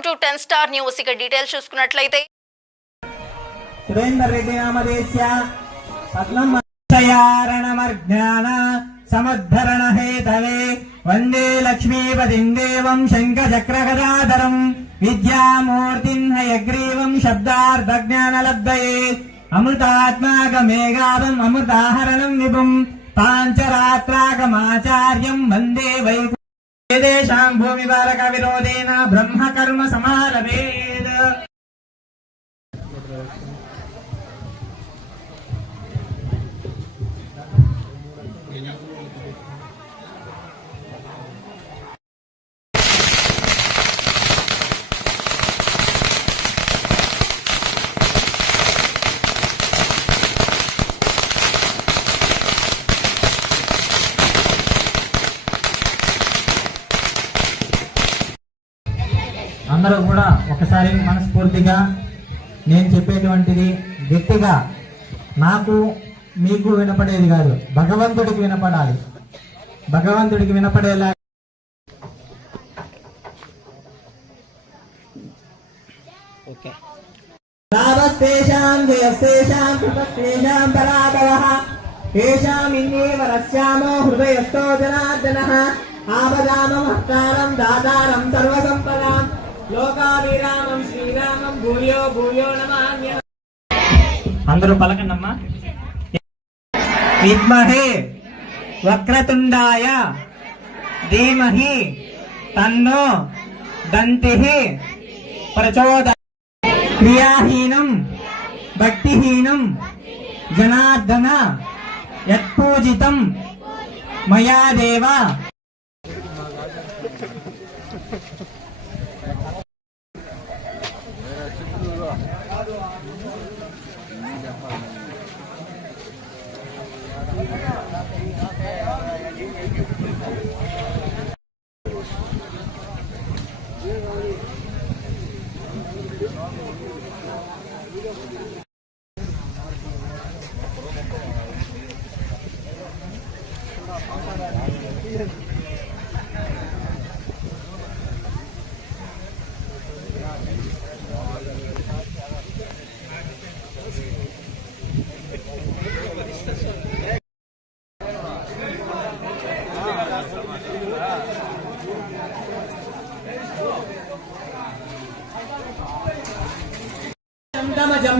Welcome to 10 star news. ఇక details చూసుకున్నట్లయితే సురేందర్ రెడ్డి నామదేశ్య పద్మమర్జ్ఞాన సముద్ధరణ హేతవే వందే లక్ష్మీపతిం దేవం శంఖచక్రగదాధరం విద్యామూర్తిం హయగ్రీవం శబ్దార్థజ్ఞానలబ్ధయే అమృతాత్మాకమేఘావం అమృతాహరణం విభుం పాంచరాత్రాకమాచార్యం వందే వైకుంఠం వేదేశాం భూమివారక విరోధేన బ్రహ్మకర్మ సమారభేద. అందరూ కూడా ఒకసారి మనస్ఫూర్తిగా నేను చెప్పేటువంటిది గట్టిగా నాకు మీకు వినపడేది కాదు, భగవంతుడికి వినపడాలి. భగవంతుడికి వినపడేలా హృదయస్థో జనార్దనః ఆపదామహత్తారం దాతారం సర్వసంపదాం లోకాభిరామం శ్రీరామం భూయో భూయో నమామ్య. అందరూ పలకండమ్మా. విద్మహే వక్రతుండాయ ధీమహి తన్నో దంతిః ప్రచోదయాత్. క్రియాహీనం భక్తిహీనం జనార్దన యత్పూజితం మయా దేవ.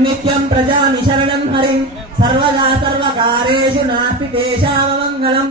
నిత్యం ప్రజామి శరణం హరిం సర్వదా సర్వకారేషు నాస్తి తేషామ మంగళం.